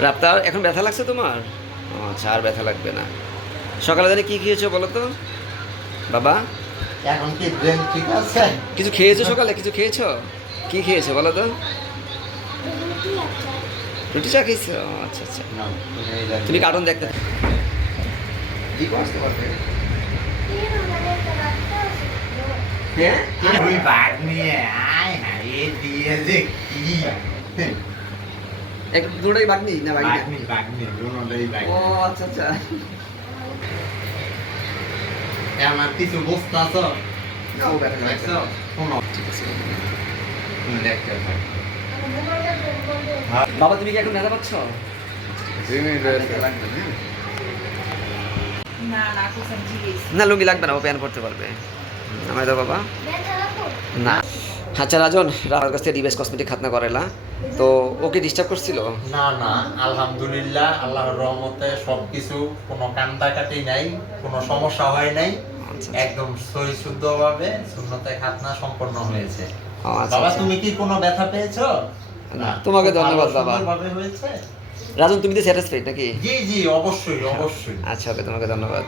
রাপ্তার এখন ব্যথা লাগছে তোমার? ও আচ্ছা, আর ব্যথা লাগবে না। সকালে জানি কি খেয়েছো বলো তো বাবা? এখন কি ব্রেন ঠিক আছে? কিছু খেয়েছো সকালে? কিছু খেয়েছো? কি খেয়েছো বলো তো? রুটি চা খেয়েছো? ও আচ্ছা আচ্ছা। না, তুমি এই জায়গায়- তুমি কার্টুন দেখতে কি করতে পারবে? হ্যাঁ তুই বাঘ নিয়ে আয় না, এ দিয়ে যে কি এক দুটোই বাগনি না বাগনি? বাঘনি দুটোই বাঘ। ও আচ্ছা আচ্ছা। আমার কিছু বুঝতে আছো? না, ও ব্যথা লাগছে দেখছো? না। শোনো, ঠিক আছে। তুমি দেখতে থাকো। বাবা তুমি কি এখন ব্যথা পাচ্ছ? ব্যথা লাগবে না? না না कुछ समझी गई না লুঙ্গি লাগবে না, ও প্যান্ট পরতে পারবে। আমায় দাও বাবা। না। আচ্ছা রাজন, রাবার কাছ থেকে ডিভাইস কসমেটিক খাতনা করেলা, তো ওকে ডিস্টার্ব করছিল? না না, আলহামদুলিল্লাহ, আল্লাহর রহমতে সবকিছু, কোনো কান্দাকাটি নাই, কোনো সমস্যা হয় নাই, আচ্ছা। একদম সহি শুদ্ধভাবে সুন্নতে খাতনা সম্পন্ন হয়েছে। ও, আচ্ছা, বাবা আচ্ছা। তুমি কি কোনো ব্যথা পেয়েছো? না, তোমাকে খুব ধন্যবাদ ভালো, বাবা। সুন্দরভাবে হয়েছে। রাজন তুমি তো স্যাটিসফাইড নাকি? জি জি, অবশ্যই অবশ্যই। আচ্ছা ওকে, তোমাকে ধন্যবাদ।